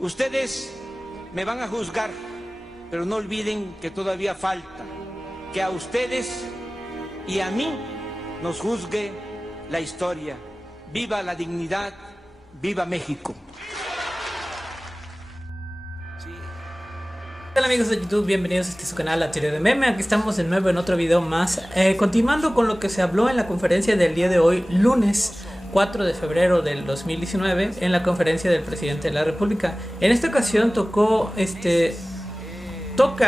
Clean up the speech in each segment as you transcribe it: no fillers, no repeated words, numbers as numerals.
Ustedes me van a juzgar, pero no olviden que todavía falta que a ustedes y a mí nos juzgue la historia. ¡Viva la dignidad! ¡Viva México! Hola amigos de YouTube, bienvenidos a su canal La Teoría de Meme. Aquí estamos de nuevo en otro video más, continuando con lo que se habló en la conferencia del día de hoy, lunes 4 de febrero del 2019, en la conferencia del presidente de la República. En esta ocasión toca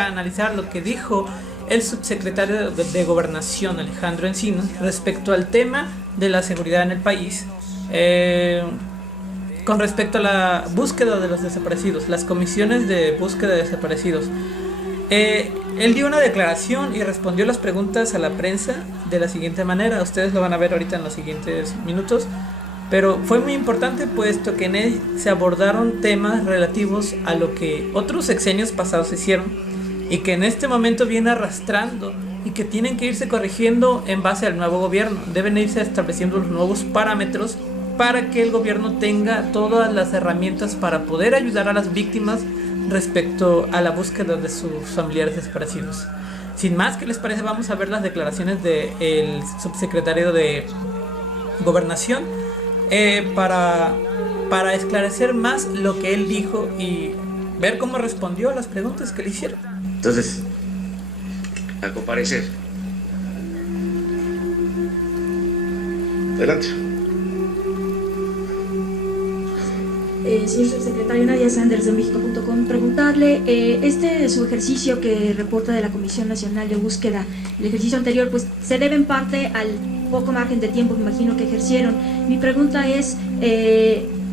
analizar lo que dijo el subsecretario de Gobernación, Alejandro Encinas, respecto al tema de la seguridad en el país, con respecto a la búsqueda de los desaparecidos, las comisiones de búsqueda de desaparecidos. Él dio una declaración y respondió las preguntas a la prensa de la siguiente manera. Ustedes lo van a ver ahorita en los siguientes minutos, pero fue muy importante puesto que en él se abordaron temas relativos a lo que otros sexenios pasados hicieron y que en este momento viene arrastrando y que tienen que irse corrigiendo en base al nuevo gobierno. Deben irse estableciendo los nuevos parámetros para que el gobierno tenga todas las herramientas para poder ayudar a las víctimas respecto a la búsqueda de sus familiares desaparecidos. Sin más, ¿qué les parece? Vamos a ver las declaraciones del subsecretario de Gobernación para esclarecer más lo que él dijo y ver cómo respondió a las preguntas que le hicieron. Entonces, a comparecer. Adelante. Señor subsecretario, Nadia Sanders de México.com, preguntarle, su ejercicio que reporta de la Comisión Nacional de Búsqueda, el ejercicio anterior, pues se debe en parte al poco margen de tiempo que imagino que ejercieron. Mi pregunta es,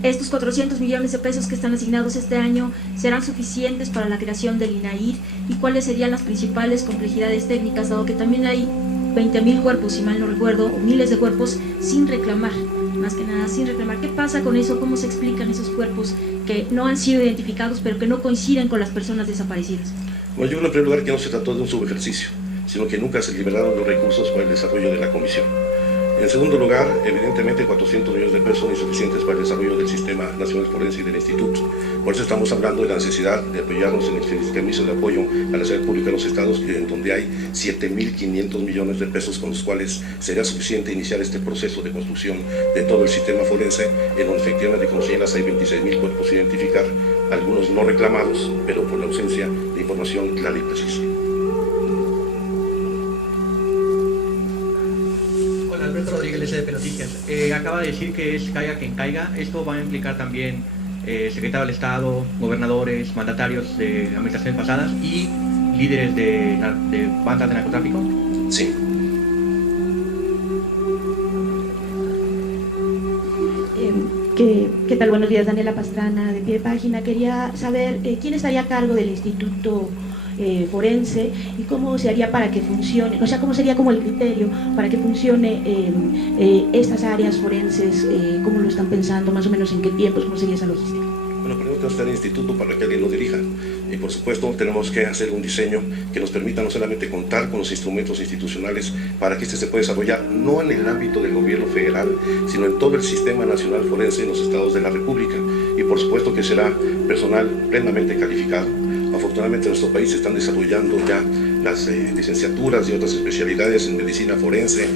¿estos 400 millones de pesos que están asignados este año serán suficientes para la creación del INAIR? ¿Y cuáles serían las principales complejidades técnicas, dado que también hay 20.000 cuerpos, si mal no recuerdo, o miles de cuerpos sin reclamar? Más que nada sin reclamar. ¿Qué pasa con eso? ¿Cómo se explican esos cuerpos que no han sido identificados pero que no coinciden con las personas desaparecidas? Bueno, yo creo en primer lugar que no se trató de un subejercicio, sino que nunca se liberaron los recursos para el desarrollo de la comisión. En segundo lugar, evidentemente 400 millones de pesos son insuficientes para el desarrollo del Sistema Nacional Forense y del Instituto. Por eso estamos hablando de la necesidad de apoyarnos en el fideicomiso de apoyo a la salud pública de los estados, en donde hay 7.500 millones de pesos con los cuales sería suficiente iniciar este proceso de construcción de todo el sistema forense, en donde efectivamente, como señalas, hay 26.000 cuerpos a identificar, algunos no reclamados, pero por la ausencia de información clara y precisa. Rodríguez de Noticias. Acaba de decir que es caiga quien caiga. Esto va a implicar también secretario del Estado, gobernadores, mandatarios de administraciones pasadas y líderes de bandas de narcotráfico. Sí. ¿Qué tal? Buenos días, Daniela Pastrana, de Pie de Página. Quería saber quién estaría a cargo del Instituto Forense y cómo se haría para que funcione, o sea, cómo sería como el criterio para que funcione estas áreas forenses, cómo lo están pensando, más o menos en qué tiempos, cómo sería esa logística. Bueno, primero tenemos que estar en el instituto para que alguien lo dirija y por supuesto tenemos que hacer un diseño que nos permita no solamente contar con los instrumentos institucionales para que este se pueda desarrollar no en el ámbito del gobierno federal, sino en todo el sistema nacional forense en los estados de la República, y por supuesto que será personal plenamente calificado. Afortunadamente en nuestro país se están desarrollando ya las licenciaturas y otras especialidades en medicina forense,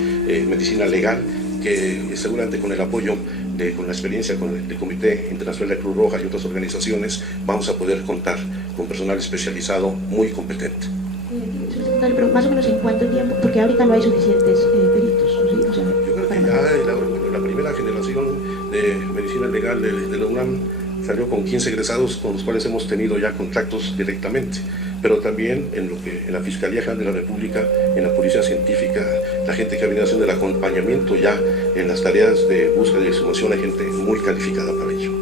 medicina legal, que seguramente con el apoyo, con la experiencia del Comité Internacional de la Cruz Roja y otras organizaciones, vamos a poder contar con personal especializado muy competente. Pero más o menos en cuánto tiempo, porque ahorita no hay suficientes peritos, ¿sí? O sea, yo creo que ya la primera generación de medicina legal de la UNAM salió con 15 egresados con los cuales hemos tenido ya contactos directamente, pero también en la Fiscalía General de la República, en la Policía Científica, la gente que ha venido haciendo el acompañamiento ya en las tareas de búsqueda y exhumación, hay gente muy calificada para ello.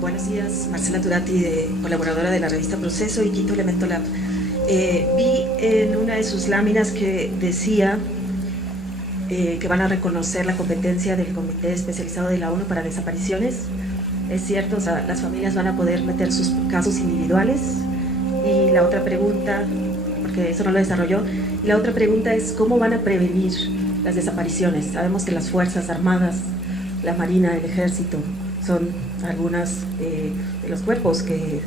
Buenos días, Marcela Turati, colaboradora de la revista Proceso y Quinto Elemento Lab. Vi en una de sus láminas que decía que van a reconocer la competencia del Comité Especializado de la ONU para Desapariciones. Es cierto, o sea, las familias van a poder meter sus casos individuales. Y la otra pregunta, porque eso no lo desarrolló, y la otra pregunta es cómo van a prevenir las desapariciones. Sabemos que las Fuerzas Armadas, la Marina, el Ejército, son algunas de los cuerpos que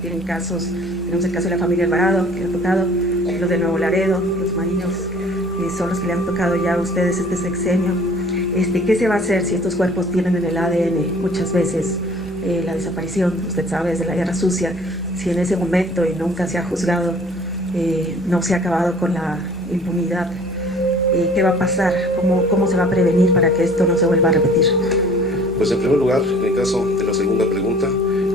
tienen casos. Tenemos el caso de la familia Alvarado, que le ha tocado, los de Nuevo Laredo, los marinos, son los que le han tocado ya a ustedes este sexenio. ¿Qué se va a hacer si estos cuerpos tienen en el ADN muchas veces la desaparición? Usted sabe, desde la Guerra Sucia, si en ese momento y nunca se ha juzgado, no se ha acabado con la impunidad, ¿qué va a pasar? ¿Cómo se va a prevenir para que esto no se vuelva a repetir? Pues en primer lugar, en el caso de la segunda pregunta,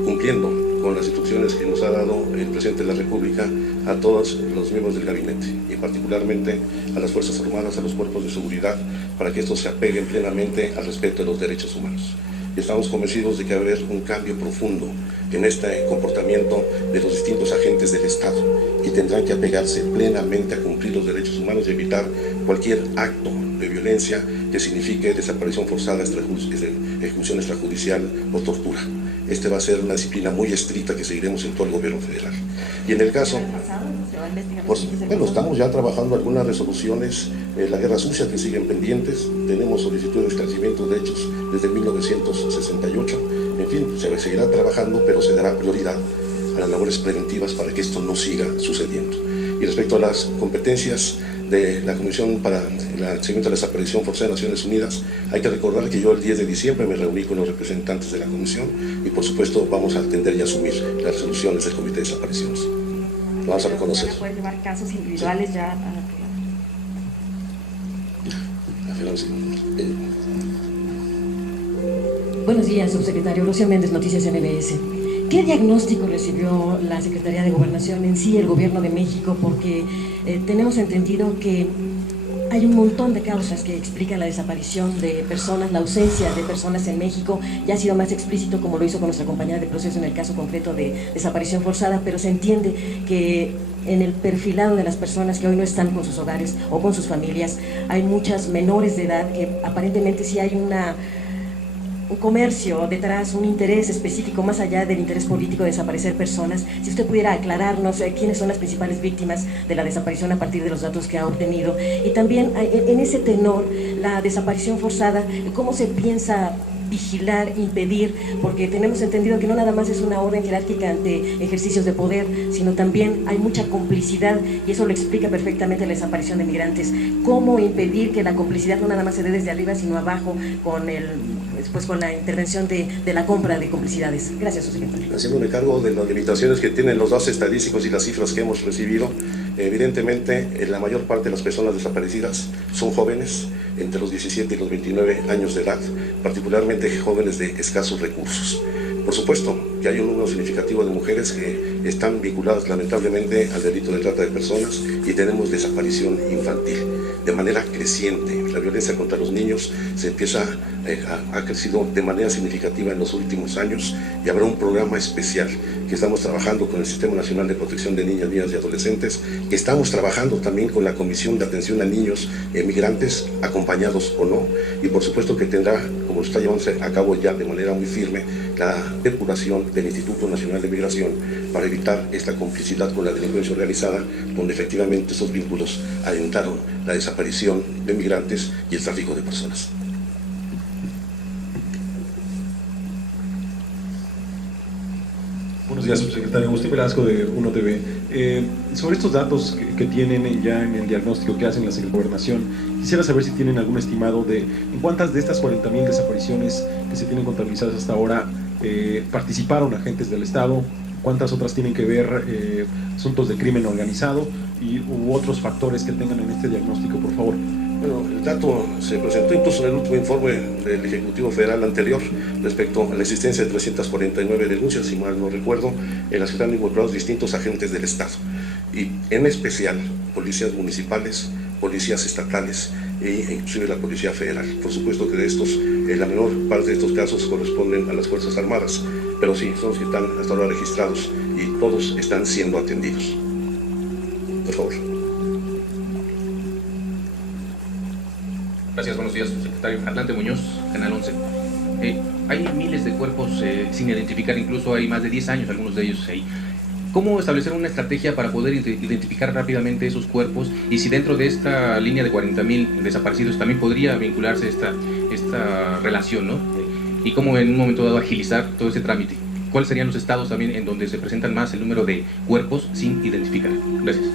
cumpliendo con las instrucciones que nos ha dado el presidente de la República a todos los miembros del gabinete y particularmente a las Fuerzas Armadas, a los cuerpos de seguridad, para que estos se apeguen plenamente al respeto de los derechos humanos. Y estamos convencidos de que va a haber un cambio profundo en este comportamiento de los distintos agentes del Estado y tendrán que apegarse plenamente a cumplir los derechos humanos y evitar cualquier acto de violencia que signifique desaparición forzada, ejecución extrajudicial o tortura. Va a ser una disciplina muy estricta que seguiremos en todo el gobierno federal. Y en el caso, estamos ya trabajando algunas resoluciones, la Guerra Sucia que siguen pendientes, tenemos solicitud de esclarecimiento de hechos desde 1968, en fin, se seguirá trabajando, pero se dará prioridad a las labores preventivas para que esto no siga sucediendo. Y respecto a las competencias de la Comisión para el Seguimiento de la Desaparición Forzada de Naciones Unidas, hay que recordar que yo el 10 de diciembre me reuní con los representantes de la Comisión y por supuesto vamos a atender y asumir las resoluciones del Comité de Desapariciones. Lo vamos a reconocer. ¿Van a poder llevar casos individuales ya a la Buenos días, subsecretario. Rocío Méndez, Noticias MBS. ¿Qué diagnóstico recibió la Secretaría de Gobernación, en sí el Gobierno de México? Porque tenemos entendido que hay un montón de causas que explican la desaparición de personas, la ausencia de personas en México. Ya ha sido más explícito, como lo hizo con nuestra compañera de proceso en el caso concreto de desaparición forzada, pero se entiende que en el perfilado de las personas que hoy no están con sus hogares o con sus familias, hay muchas menores de edad que aparentemente sí hay un comercio detrás, un interés específico más allá del interés político de desaparecer personas. Si usted pudiera aclararnos quiénes son las principales víctimas de la desaparición a partir de los datos que ha obtenido, y también en ese tenor, la desaparición forzada, ¿cómo se piensa vigilar, impedir? Porque tenemos entendido que no nada más es una orden jerárquica ante ejercicios de poder, sino también hay mucha complicidad, y eso lo explica perfectamente la desaparición de migrantes. ¿Cómo impedir que la complicidad no nada más se dé desde arriba, sino abajo, con la intervención de la compra de complicidades? Gracias, subsecretario. Haciéndome cargo de las limitaciones que tienen los datos estadísticos y las cifras que hemos recibido, evidentemente la mayor parte de las personas desaparecidas son jóvenes entre los 17 y los 29 años de edad, particularmente jóvenes de escasos recursos. Por supuesto que hay un número significativo de mujeres que están vinculadas lamentablemente al delito de trata de personas y tenemos desaparición infantil de manera creciente. La violencia contra los niños ha crecido de manera significativa en los últimos años y habrá un programa especial que estamos trabajando con el Sistema Nacional de Protección de Niñas, Niñas y Adolescentes, que estamos trabajando también con la Comisión de Atención a Niños Migrantes, acompañados o no, y por supuesto que tendrá, como está llevándose a cabo ya de manera muy firme, la depuración del Instituto Nacional de Migración para evitar esta complicidad con la delincuencia organizada, donde efectivamente esos vínculos alentaron la desaparición de migrantes y el tráfico de personas. Buenos días, subsecretario. Agustín Velasco de 1TV. Sobre estos datos que tienen ya en el diagnóstico que hacen la Secretaría de Gobernación, quisiera saber si tienen algún estimado de en cuántas de estas 40,000 desapariciones que se tienen contabilizadas hasta ahora participaron agentes del Estado, cuántas otras tienen que ver asuntos de crimen organizado u otros factores que tengan en este diagnóstico, por favor. Bueno, el dato se presentó incluso en el último informe del Ejecutivo Federal anterior respecto a la existencia de 349 denuncias, si mal no recuerdo, en las que están involucrados distintos agentes del Estado, y en especial policías municipales, policías estatales e inclusive la Policía Federal. Por supuesto que de estos, la menor parte de estos casos corresponden a las Fuerzas Armadas, pero sí, son los que están hasta ahora registrados y todos están siendo atendidos. Por favor. Gracias, buenos días, subsecretario. Atlante Muñoz, Canal 11. Hay miles de cuerpos sin identificar, incluso hay más de 10 años, algunos de ellos ahí. ¿Cómo establecer una estrategia para poder identificar rápidamente esos cuerpos? Y si dentro de esta línea de 40.000 desaparecidos también podría vincularse esta relación, ¿no? Y cómo en un momento dado agilizar todo ese trámite. ¿Cuáles serían los estados también en donde se presentan más el número de cuerpos sin identificar? Gracias.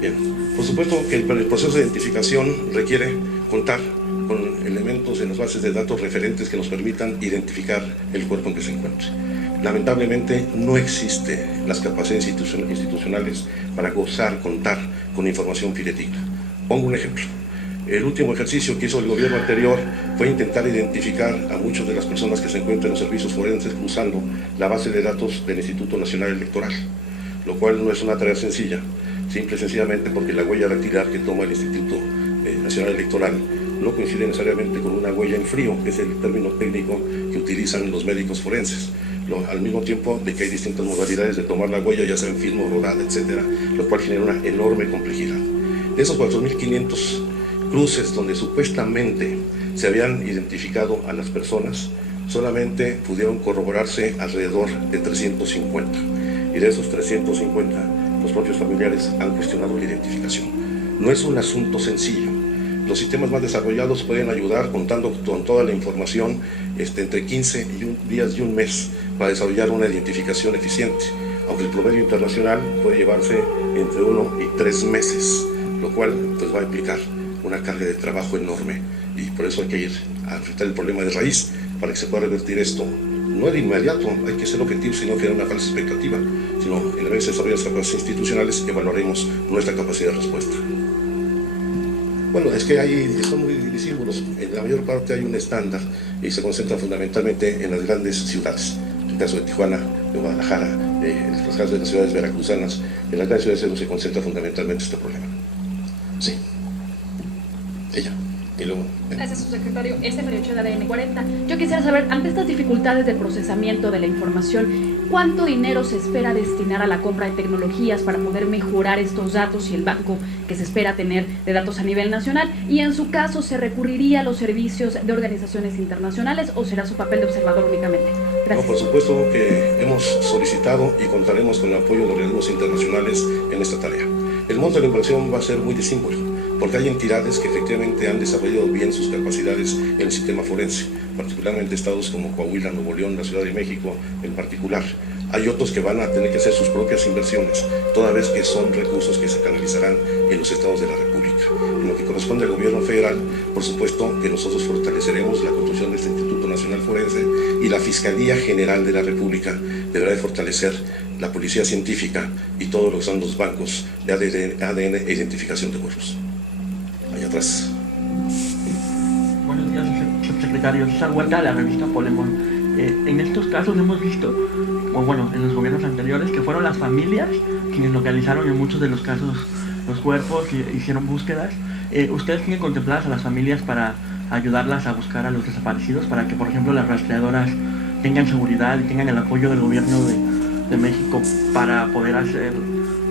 Bien, por supuesto que el proceso de identificación requiere contar con elementos en las bases de datos referentes que nos permitan identificar el cuerpo en que se encuentre. Lamentablemente no existen las capacidades institucionales para contar con información fidedigna. Pongo un ejemplo. El último ejercicio que hizo el gobierno anterior fue intentar identificar a muchas de las personas que se encuentran en los servicios forenses usando la base de datos del Instituto Nacional Electoral, lo cual no es una tarea sencilla, simple y sencillamente porque la huella dactilar que toma el Instituto Nacional Electoral no coincide necesariamente con una huella en frío, que es el término técnico que utilizan los médicos forenses. Al mismo tiempo de que hay distintas modalidades de tomar la huella, ya sea en film o rodada, etcétera, lo cual genera una enorme complejidad. De esos 4.500 cruces donde supuestamente se habían identificado a las personas, solamente pudieron corroborarse alrededor de 350. Y de esos 350, los propios familiares han cuestionado la identificación. No es un asunto sencillo. Los sistemas más desarrollados pueden ayudar contando con toda la información entre 15 días y un mes para desarrollar una identificación eficiente, aunque el promedio internacional puede llevarse entre 1 y 3 meses, lo cual pues, va a implicar una carga de trabajo enorme y por eso hay que ir a enfrentar el problema de raíz para que se pueda revertir esto. No de inmediato, hay que ser objetivos y no crear una falsa expectativa, sino en la vez de desarrollar las capacidades institucionales evaluaremos nuestra capacidad de respuesta. Bueno, es que son muy disímbolos. En la mayor parte hay un estándar y se concentra fundamentalmente en las grandes ciudades. En el caso de Tijuana, de Guadalajara, en los casos de las ciudades veracruzanas, en las grandes ciudades es donde se concentra fundamentalmente este problema. Sí. Ella. Y luego. Gracias, subsecretario. Periodista de ADN 40. Yo quisiera saber, ante estas dificultades de procesamiento de la información, ¿cuánto dinero se espera destinar a la compra de tecnologías para poder mejorar estos datos y el banco que se espera tener de datos a nivel nacional? Y en su caso, ¿se recurriría a los servicios de organizaciones internacionales o será su papel de observador únicamente? Gracias. No, por supuesto que hemos solicitado y contaremos con el apoyo de organismos internacionales en esta tarea. El monto de la inversión va a ser muy disímbolo, porque hay entidades que efectivamente han desarrollado bien sus capacidades en el sistema forense, particularmente estados como Coahuila, Nuevo León, la Ciudad de México en particular. Hay otros que van a tener que hacer sus propias inversiones, toda vez que son recursos que se canalizarán en los estados de la República. En lo que corresponde al gobierno federal, por supuesto que nosotros fortaleceremos la construcción de este Instituto Nacional Forense y la Fiscalía General de la República deberá de fortalecer la policía científica y todo lo que son los bancos de ADN e identificación de cuerpos. Allá atrás. Buenos días, subsecretario. César Huerta, de la revista Polemón. En estos casos hemos visto, o bueno, en los gobiernos anteriores, que fueron las familias quienes localizaron en muchos de los casos los cuerpos y hicieron búsquedas. ¿Ustedes tienen contempladas a las familias para ayudarlas a buscar a los desaparecidos, para que, por ejemplo, las rastreadoras tengan seguridad y tengan el apoyo del gobierno de México para poder hacer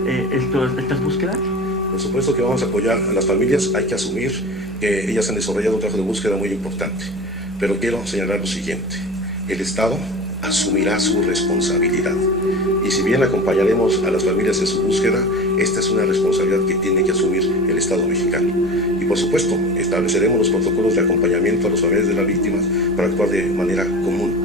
estas búsquedas? Por supuesto que vamos a apoyar a las familias. Hay que asumir que ellas han desarrollado un trabajo de búsqueda muy importante, pero quiero señalar lo siguiente: el Estado asumirá su responsabilidad y si bien acompañaremos a las familias en su búsqueda, esta es una responsabilidad que tiene que asumir el Estado mexicano y por supuesto estableceremos los protocolos de acompañamiento a los familiares de las víctimas para actuar de manera común.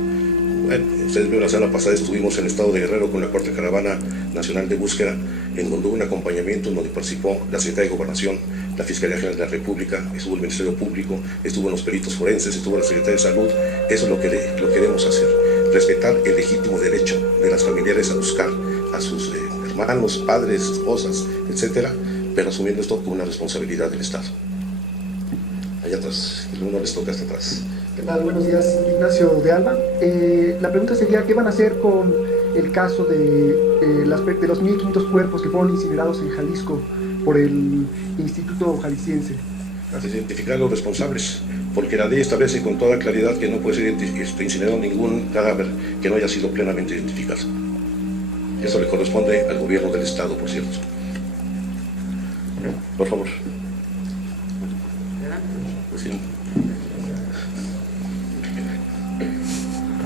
Bueno, ustedes vieron, la semana pasada estuvimos en el estado de Guerrero con la Cuarta Caravana Nacional de Búsqueda, en donde hubo un acompañamiento en donde participó la Secretaría de Gobernación, la Fiscalía General de la República, estuvo el Ministerio Público, estuvo los peritos forenses, estuvo la Secretaría de Salud. Eso es lo que queremos hacer, respetar el legítimo derecho de las familiares a buscar a sus hermanos, padres, esposas, etcétera, pero asumiendo esto como una responsabilidad del Estado. Allá atrás, el uno les toca hasta atrás. ¿Qué tal? Buenos días, Ignacio de Alba. La pregunta sería, ¿qué van a hacer con el caso de los 1.500 cuerpos que fueron incinerados en Jalisco por el Instituto Jalisciense? Identificar a los responsables, porque la ley establece con toda claridad que no puede ser incinerado ningún cadáver que no haya sido plenamente identificado. Eso le corresponde al gobierno del Estado, por cierto. Por favor. Sí.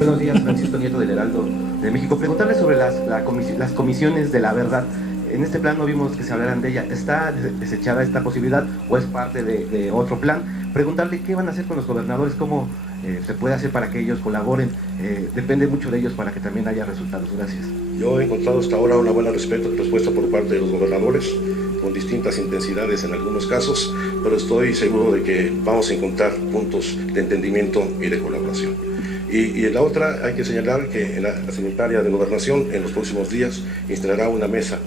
Buenos días, Francisco Nieto del Heraldo de México. Preguntarle sobre las comisiones de la verdad. En este plan no vimos que se hablaran de ella. ¿Está desechada esta posibilidad o es parte de otro plan? Preguntarle qué van a hacer con los gobernadores, cómo se puede hacer para que ellos colaboren. Depende mucho de ellos para que también haya resultados. Gracias. Yo he encontrado hasta ahora una buena respuesta por parte de los gobernadores, con distintas intensidades en algunos casos, pero estoy seguro de que vamos a encontrar puntos de entendimiento y de colaboración. Y en la otra hay que señalar que la secretaria de Gobernación en los próximos días instalará una mesa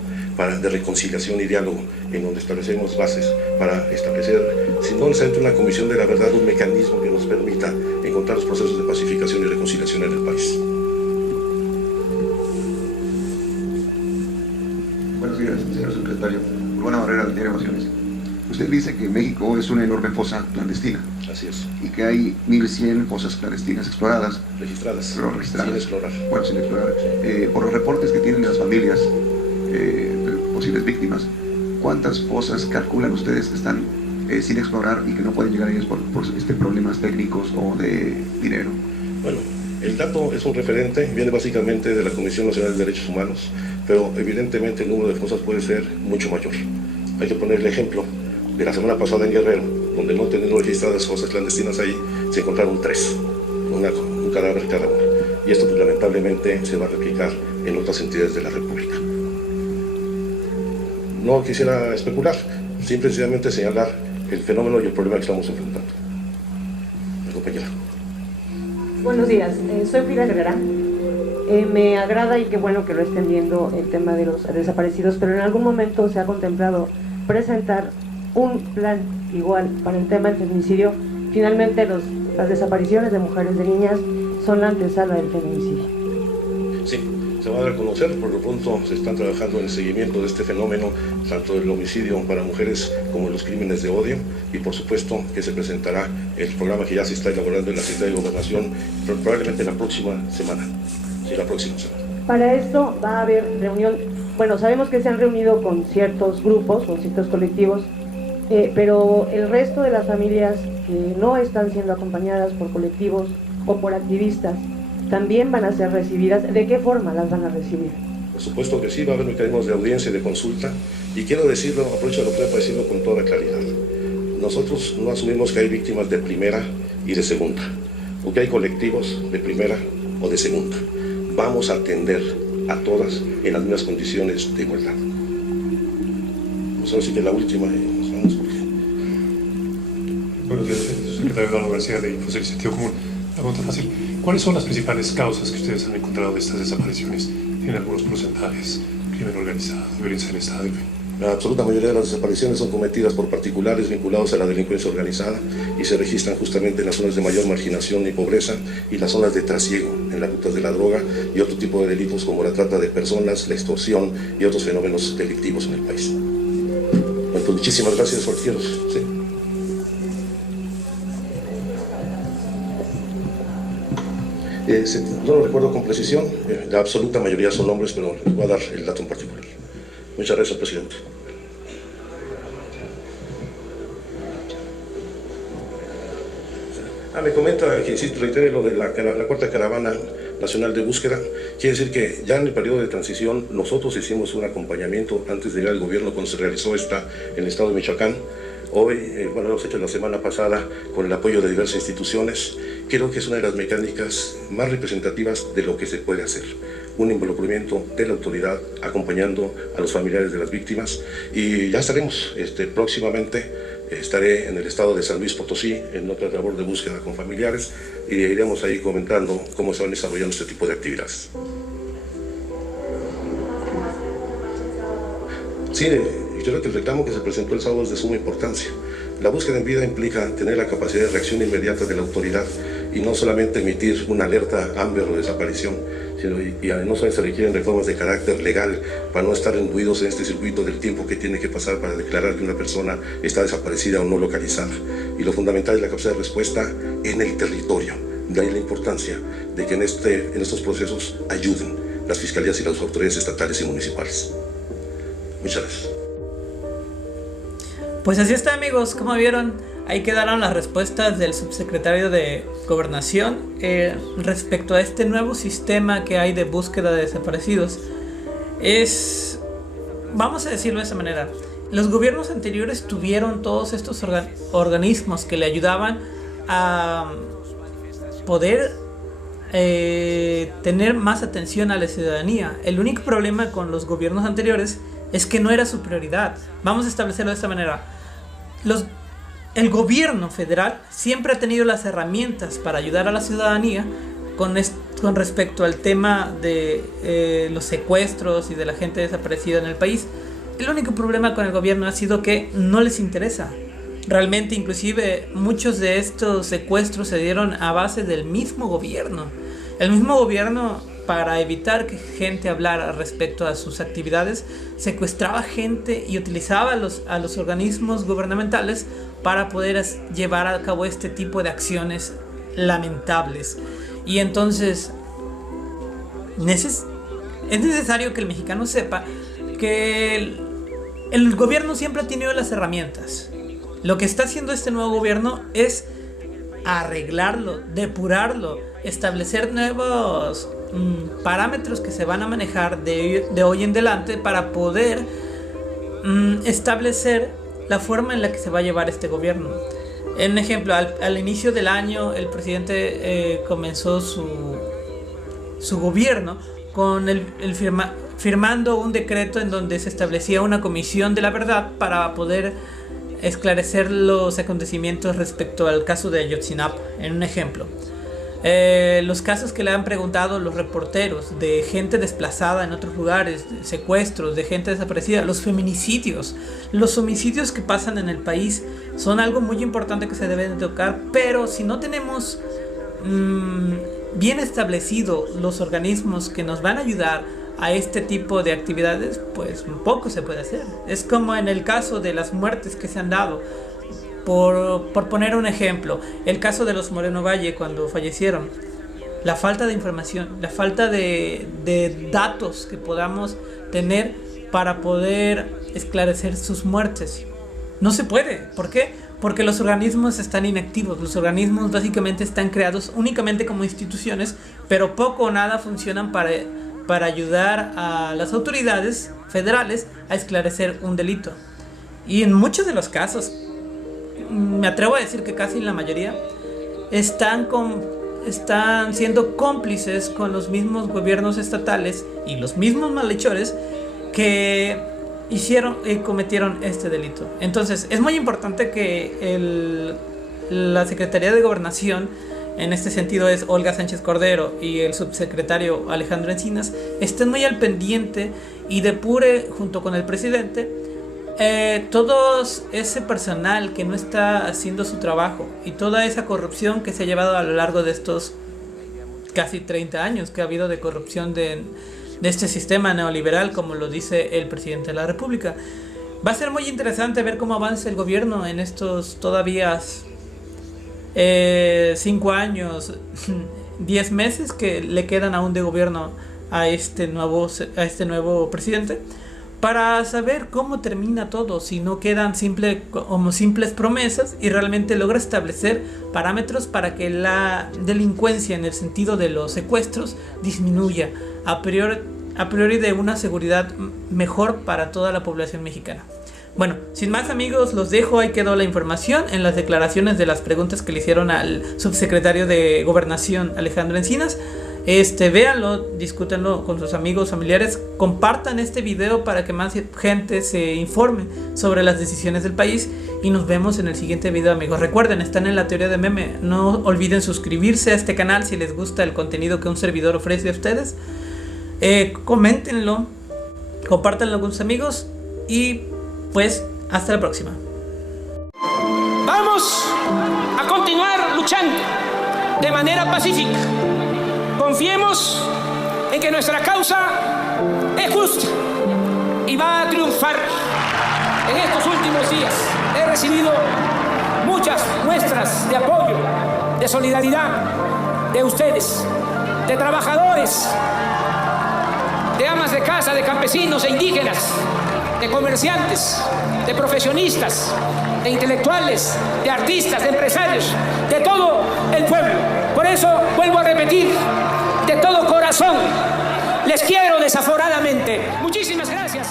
de reconciliación y diálogo, en donde establecemos bases para establecer, si no necesariamente una comisión de la verdad, un mecanismo que nos permita encontrar los procesos de pacificación y reconciliación en el país. Buenos días, señor secretario. Urbano Barrera, del diario Emociones. Usted dice que México es una enorme fosa clandestina. Así es. Y que hay 1.100 fosas clandestinas exploradas. Registradas. Pero registradas. Sin explorar. Bueno, sin explorar. Por los reportes que tienen de las familias, posibles víctimas, ¿cuántas fosas calculan ustedes que están sin explorar y que no pueden llegar a ellas por problemas técnicos o de dinero? Bueno, el dato es un referente, viene básicamente de la Comisión Nacional de Derechos Humanos, pero evidentemente el número de fosas puede ser mucho mayor. Hay que poner el ejemplo de la semana pasada en Guerrero, donde no teniendo registradas fosas clandestinas ahí, se encontraron 3, un cadáver cada uno. Y esto pues, lamentablemente se va a replicar en otras entidades de la República. No quisiera especular, simplemente señalar el fenómeno y el problema que estamos enfrentando. Mi compañera. Buenos días, soy Frida Herrera. Me agrada y qué bueno que lo estén viendo el tema de los desaparecidos, pero en algún momento se ha contemplado presentar un plan igual para el tema del feminicidio. Finalmente las desapariciones de mujeres, de niñas, son la antesala del feminicidio. Sí, se va a dar a conocer, por lo pronto se están trabajando en el seguimiento de este fenómeno, tanto del homicidio para mujeres como los crímenes de odio, y por supuesto que se presentará el programa que ya se está elaborando en la Secretaría de Gobernación, probablemente la próxima semana. Sí, la próxima semana. Para esto va a haber reunión, bueno, sabemos que se han reunido con ciertos grupos, con ciertos colectivos, pero el resto de las familias que no están siendo acompañadas por colectivos o por activistas, ¿también van a ser recibidas? ¿De qué forma las van a recibir? Por supuesto que sí, va a haber mecanismos de audiencia y de consulta, y quiero decirlo, aprovecho la oportunidad para decirlo con toda claridad. Nosotros no asumimos que hay víctimas de primera y de segunda, o que hay colectivos de primera o de segunda. Vamos a atender a todas en las mismas condiciones de igualdad. Pues ahora sí que la última, nos vamos porque... Buenos días, secretario de la Universidad de Infos y Sentido Común. La pregunta fácil: ¿cuáles son las principales causas que ustedes han encontrado de estas desapariciones? ¿Tienen algunos porcentajes? ¿Crimen organizado? ¿Violencia del Estado? La absoluta mayoría de las desapariciones son cometidas por particulares vinculados a la delincuencia organizada y se registran justamente en las zonas de mayor marginación y pobreza y las zonas de trasiego, en las rutas de la droga y otro tipo de delitos como la trata de personas, la extorsión y otros fenómenos delictivos en el país. Bueno, pues muchísimas gracias, cualquiera. Sí. No lo recuerdo con precisión, la absoluta mayoría son hombres, pero les voy a dar el dato en particular. Muchas gracias, presidente. Me comenta que, insisto, reitere lo de la cuarta caravana nacional de búsqueda. Quiere decir que ya en el periodo de transición nosotros hicimos un acompañamiento antes de llegar al gobierno cuando se realizó esta en el estado de Michoacán. Hoy, bueno, lo hemos hecho la semana pasada con el apoyo de diversas instituciones. Creo que es una de las mecánicas más representativas de lo que se puede hacer. Un involucramiento de la autoridad acompañando a los familiares de las víctimas. Y ya estaremos próximamente. Estaré en el estado de San Luis Potosí en otra labor de búsqueda con familiares y iremos ahí comentando cómo se van desarrollando este tipo de actividades. Sí, yo creo que el reclamo que se presentó el sábado es de suma importancia. La búsqueda en vida implica tener la capacidad de reacción inmediata de la autoridad y no solamente emitir una alerta Amber o desaparición, sino y no solamente se requieren reformas de carácter legal para no estar imbuidos en este circuito del tiempo que tiene que pasar para declarar que una persona está desaparecida o no localizada. Y lo fundamental es la capacidad de respuesta en el territorio. De ahí la importancia de que en estos procesos ayuden las fiscalías y las autoridades estatales y municipales. Muchas gracias. Pues así está, amigos, como vieron, ahí quedaron las respuestas del subsecretario de Gobernación respecto a este nuevo sistema que hay de búsqueda de desaparecidos. Vamos a decirlo de esa manera, los gobiernos anteriores tuvieron todos estos organismos que le ayudaban a poder tener más atención a la ciudadanía. El único problema con los gobiernos anteriores es que no era su prioridad. Vamos a establecerlo de esta manera. El gobierno federal siempre ha tenido las herramientas para ayudar a la ciudadanía con respecto al tema de los secuestros y de la gente desaparecida en el país. El único problema con el gobierno ha sido que no les interesa. Realmente, inclusive, muchos de estos secuestros se dieron a base del mismo gobierno. El mismo gobierno, para evitar que gente hablara respecto a sus actividades, secuestraba gente y utilizaba a los organismos gubernamentales para poder llevar a cabo este tipo de acciones lamentables. Y entonces es necesario que el mexicano sepa que el gobierno siempre ha tenido las herramientas. Lo que está haciendo este nuevo gobierno es arreglarlo, depurarlo, establecer nuevos parámetros que se van a manejar de hoy en adelante para poder establecer la forma en la que se va a llevar este gobierno. En ejemplo, al inicio del año el presidente comenzó su gobierno con firmando un decreto en donde se establecía una comisión de la verdad para poder esclarecer los acontecimientos respecto al caso de Ayotzinapa. En un ejemplo, los casos que le han preguntado los reporteros de gente desplazada en otros lugares, de secuestros, de gente desaparecida, los feminicidios, los homicidios que pasan en el país son algo muy importante que se debe de tocar, pero si no tenemos bien establecidos los organismos que nos van a ayudar a este tipo de actividades, pues poco se puede hacer. Es como en el caso de las muertes que se han dado. Por poner un ejemplo, el caso de los Moreno Valle cuando fallecieron, la falta de información, la falta de datos que podamos tener para poder esclarecer sus muertes. No se puede. ¿Por qué? Porque los organismos están inactivos. Los organismos básicamente están creados únicamente como instituciones, pero poco o nada funcionan para ayudar a las autoridades federales a esclarecer un delito. Y en muchos de los casos, me atrevo a decir que casi la mayoría, están siendo cómplices con los mismos gobiernos estatales y los mismos malhechores que cometieron este delito. Entonces es muy importante que la Secretaría de Gobernación, en este sentido es Olga Sánchez Cordero y el subsecretario Alejandro Encinas, estén muy al pendiente y depure junto con el presidente todo ese personal que no está haciendo su trabajo y toda esa corrupción que se ha llevado a lo largo de estos casi 30 años que ha habido de corrupción de este sistema neoliberal, como lo dice el presidente de la República. Va a ser muy interesante ver cómo avanza el gobierno en estos todavía 5 años, 10 meses que le quedan aún de gobierno a este nuevo presidente, para saber cómo termina todo, si no quedan simples promesas y realmente logra establecer parámetros para que la delincuencia en el sentido de los secuestros disminuya a priori de una seguridad mejor para toda la población mexicana. Bueno, sin más amigos, los dejo, ahí quedó la información en las declaraciones de las preguntas que le hicieron al subsecretario de Gobernación Alejandro Encinas. Véanlo, discútenlo con sus amigos, familiares, compartan este video para que más gente se informe sobre las decisiones del país y nos vemos en el siguiente video, amigos. Recuerden, están en La Teoría de Meme, no olviden suscribirse a este canal si les gusta el contenido que un servidor ofrece a ustedes. Coméntenlo, compártanlo con sus amigos y pues hasta la próxima. Vamos a continuar luchando de manera pacífica. Confiemos en que nuestra causa es justa y va a triunfar. En estos últimos días he recibido muchas muestras de apoyo, de solidaridad de ustedes, de trabajadores, de amas de casa, de campesinos e indígenas, de comerciantes, de profesionistas, de intelectuales, de artistas, de empresarios, de todo el pueblo. Por eso vuelvo a repetir, de todo corazón, les quiero desaforadamente. Muchísimas gracias.